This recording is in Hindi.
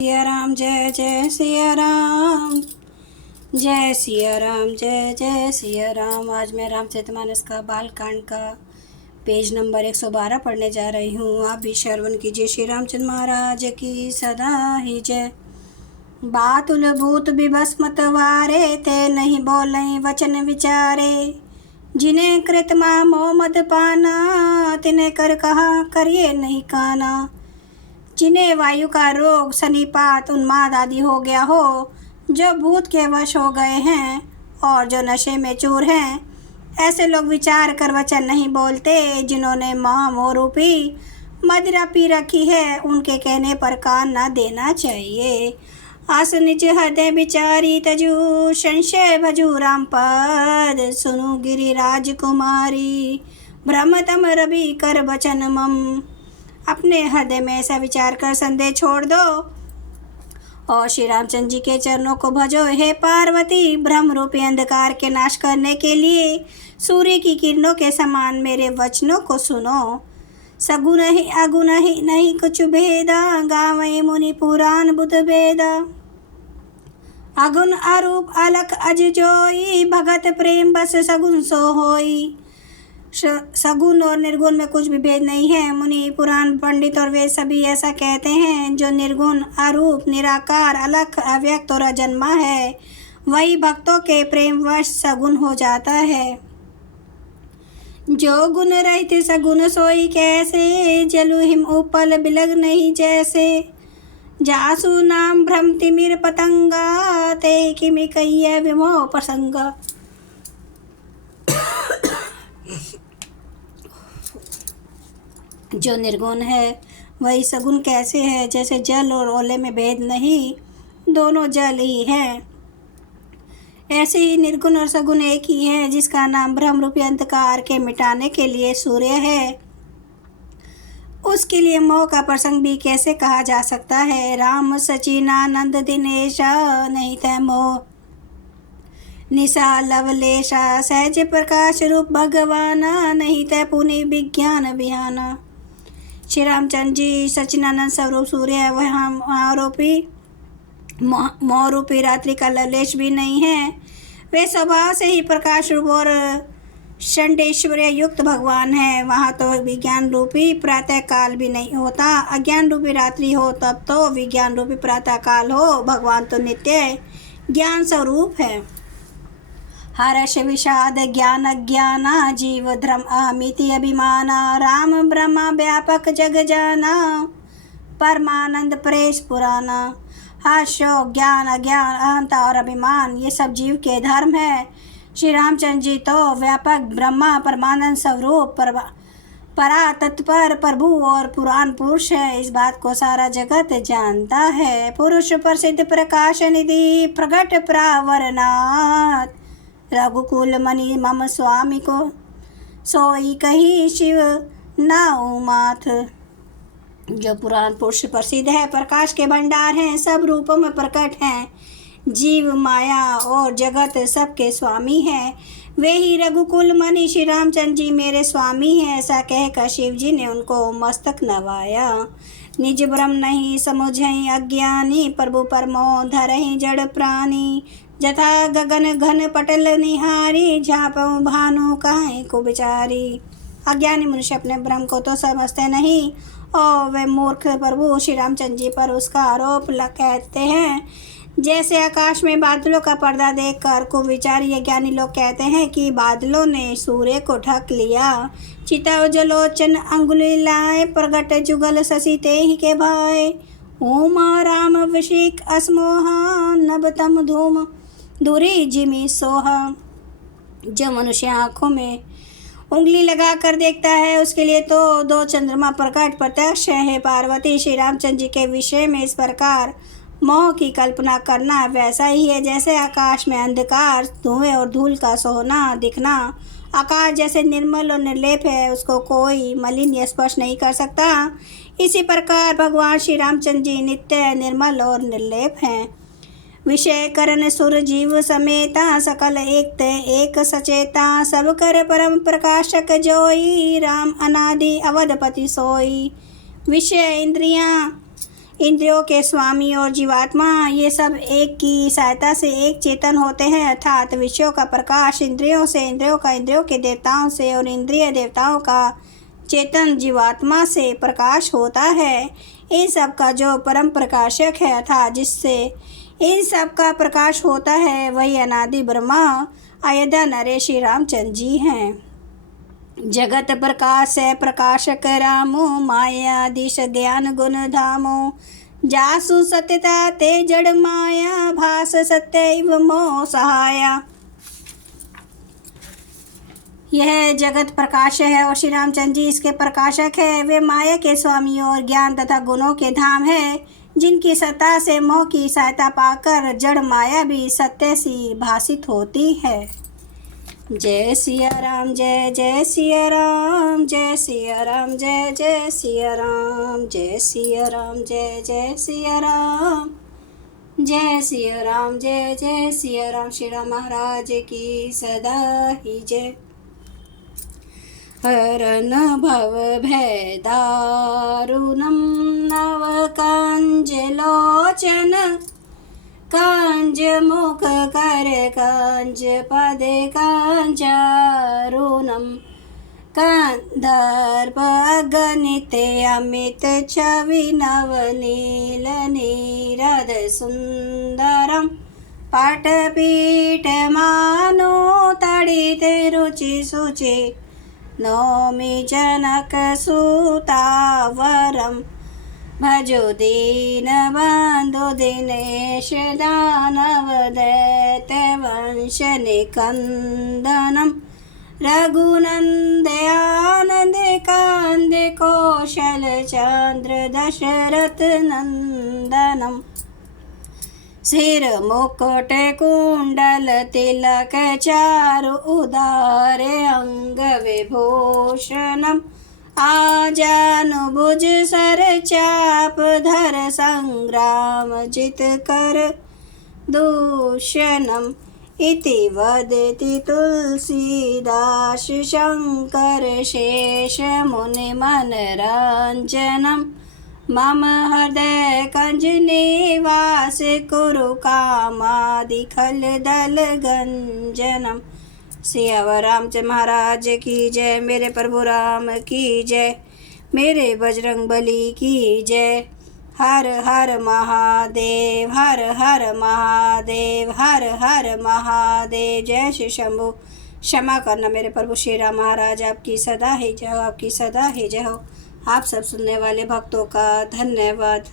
सिया राम जय जय सिया राम, जय सिया राम जय जय सिया राम। आज मैं रामचरितमानस का बालकांड का पेज नंबर 112 पढ़ने जा रही हूँ। आप भी श्रवण कीजिए। श्री रामचंद्र महाराज की सदा ही जय। बातुल भूत विभस्मत वारे, ते नहीं बोलें वचन विचारे। जिन्हें कृतमा मोमद पाना, तिन्हें कर कहा करिए नहीं काना। जिन्हें वायु का रोग सन्निपात उन्माद आदि हो गया हो, जो भूत के वश हो गए हैं और जो नशे में चूर हैं, ऐसे लोग विचार कर वचन नहीं बोलते। जिन्होंने मोह रूपी मदिरा पी रखी है, उनके कहने पर कान न देना चाहिए। आस निज हृदय विचारी तजु, संशय भजु राम पद। सुनु गिरिराज कुमारी, भ्रमतम रवि कर बचन मम। अपने हृदय में ऐसा विचार कर संदेह छोड़ दो और श्री रामचंद्र जी के चरणों को भजो। हे पार्वती, ब्रह्म रूपी अंधकार के नाश करने के लिए सूर्य की किरणों के समान मेरे वचनों को सुनो। सगुन ही अगुन ही नहीं कुछ भेदा, गावै मुनि पुराण बुध भेदा। अगुन अरूप अलख अज जोई, भगत प्रेम बस सगुन सो होई। सगुन और निर्गुण में कुछ भी भेद नहीं है। मुनि पुराण पंडित और वे सभी ऐसा कहते हैं। जो निर्गुण अरूप निराकार अलख अव्यक्त और अजन्मा है, वही भक्तों के प्रेम वश सगुन हो जाता है। जो गुण रहित सगुन सोई कैसे, जलु हिम उपल बिलग नहीं जैसे। जासु नाम भ्रम तिमिर पतंगा, ते किमि कहिए विमोह प्रसंगा। जो निर्गुण है वही सगुण कैसे है, जैसे जल और ओले में भेद नहीं, दोनों जल ही हैं। ऐसे ही निर्गुण और सगुण एक ही है, जिसका नाम ब्रह्म रूपी अंधकार के मिटाने के लिए सूर्य है। उसके लिए मोह का प्रसंग भी कैसे कहा जा सकता है। राम सचिनानंद दिनेशा, नहीं तय मोह निशा लवलेशा। सहज प्रकाश रूप भगवाना, नहीं तय पुनि विज्ञान बिहाना। श्री रामचंद्र जी सचिनानंद स्वरूप सूर्य है। वह आरोपी मोह रूपी रात्रि का लवलेश भी नहीं है। वे स्वभाव से ही प्रकाश रूप और षंडेश्वर्य युक्त भगवान है। वहाँ तो विज्ञान रूपी प्रातः काल भी नहीं होता। अज्ञान रूपी रात्रि हो तब तो विज्ञान रूपी प्रातः काल हो। भगवान तो नित्य ज्ञान स्वरूप है। हर्ष विषाद ज्ञान अज्ञाना, जीव धर्म अहमिति अभिमाना। राम ब्रह्मा व्यापक जग जाना, परमानंद प्रेस पुराना। हर्ष ज्ञान अज्ञान अहंता और अभिमान, ये सब जीव के धर्म है। श्री रामचंद्र जी तो व्यापक ब्रह्मा परमानंद स्वरूप परा तत्पर प्रभु और पुराण पुरुष है। इस बात को सारा जगत जानता है। पुरुष प्रसिद्ध प्रकाश निधि, प्रगट प्रावरनाथ। रघुकुल मणि मम स्वामी को, सोई कही शिव नाउ माथ। जो पुराण पुरुष प्रसिद्ध है, प्रकाश के भंडार हैं, सब रूपों में प्रकट हैं। जीव माया और जगत सबके स्वामी हैं। वे ही रघुकुल मणि श्री रामचंद्र जी मेरे स्वामी हैं। ऐसा कहकर शिव जी ने उनको मस्तक नवाया। निज ब्रह्म नहीं समुझई अज्ञानी, प्रभु परमो धरहि जड़ प्राणी। जथा गगन घन पटल निहारी, झापऊ भानु काहे को बिचारी। अज्ञानी मनुष्य अपने ब्रह्म को तो समझते नहीं और वे मूर्ख प्रभु श्री रामचंद्र जी पर उसका आरोप कहते हैं। जैसे आकाश में बादलों का पर्दा देखकर कुविचारी अज्ञानी लोग कहते हैं कि बादलों ने सूर्य को ढक लिया। चिता जलोचन अंगुली लाए, प्रगट जुगल शशि ते ही के भाई। उमा राम विषिक असमोहा, नभ तम धूम दूरी जिमी सोहा। जो मनुष्य आँखों में उंगली लगा कर देखता है, उसके लिए तो दो चंद्रमा प्रकट प्रत्यक्ष है। पार्वती श्री रामचंद्र जी के विषय में इस प्रकार मोह की कल्पना करना वैसा ही है जैसे आकाश में अंधकार, धुएं और धूल का सोना दिखना। आकाश जैसे निर्मल और निर्लेप है, उसको कोई मलिन या स्पर्श नहीं कर सकता। इसी प्रकार भगवान श्री रामचंद्र जी नित्य निर्मल और निर्लेप हैं। विषय करण सुर जीव समेता, सकल एक सचेता। सब कर परम प्रकाशक जोई, राम अनादि अवधपति सोई। विषय इंद्रियां इंद्रियों के स्वामी और जीवात्मा ये सब एक की सहायता से एक चेतन होते हैं, अर्थात विषयों का प्रकाश इंद्रियों से, इंद्रियों का इंद्रियों के देवताओं से और इंद्रिय देवताओं का चेतन जीवात्मा से प्रकाश होता है। इन सब का जो परम प्रकाशक है अर्थात जिससे इन सब का प्रकाश होता है वही अनादि ब्रह्मा अयोध्या नरेश श्री रामचंद्र जी हैं। जगत प्रकाश है प्रकाशक रामो, माया दिश ज्ञान गुण धामो, जासु सत्यता ते जड़ माया, भास सत्यैव मोह सहाया। यह जगत प्रकाश है और श्री रामचंद्र जी इसके प्रकाशक है। वे माया के स्वामी और ज्ञान तथा गुणों के धाम है, जिनकी सत्ता से मोह की सहायता पाकर जड़ माया भी सत्य सी भासित होती है। जय सिया राम, जय जय सिया राम, जय सिया राम, जय जय सिया राम, जय सिया राम, जय जय सिया राम, जय सिया राम, जय जय सिया राम। श्री राम महाराज की सदा ही जय। हरन भव भय दारुणं नव कांजलोचन, कांज मुख कर कांज पद कांचारुणम, कंदर्प अगणित अमित छवि नवनील नीरद सुंदरम, पाटपीठ मानो तड़ित रुचि सुचि, नौमि जनक सुतावरम, भजो दीन बंधु दिनेश दानव दैत वंश निकंदनम, रघुनंदे आनंद कांद कौशल चंद्र दशरथ नंदनम, सिर मुकुट कुंडल तिलक चारु उदार अंग विभूषणम, आजानुभुज सर चाप धर संग्राम जित कर दूषणम, इति वदति तुलसीदास शंकर शेष मुनि मनरंजनम, मम हृदय कंज निवास कुरु कामादि खल दल गंजनम। श्री अवर रामचंद्र महाराज की जय, मेरे प्रभु राम की जय, मेरे बजरंग बली की जय। हर हर महादेव, हर हर महादेव, हर हर महादेव। जय श्री शंभु। क्षमा करना मेरे प्रभु श्री राम महाराज, आपकी सदा ही जय हो, आपकी सदा ही जय हो। आप सब सुनने वाले भक्तों का धन्यवाद।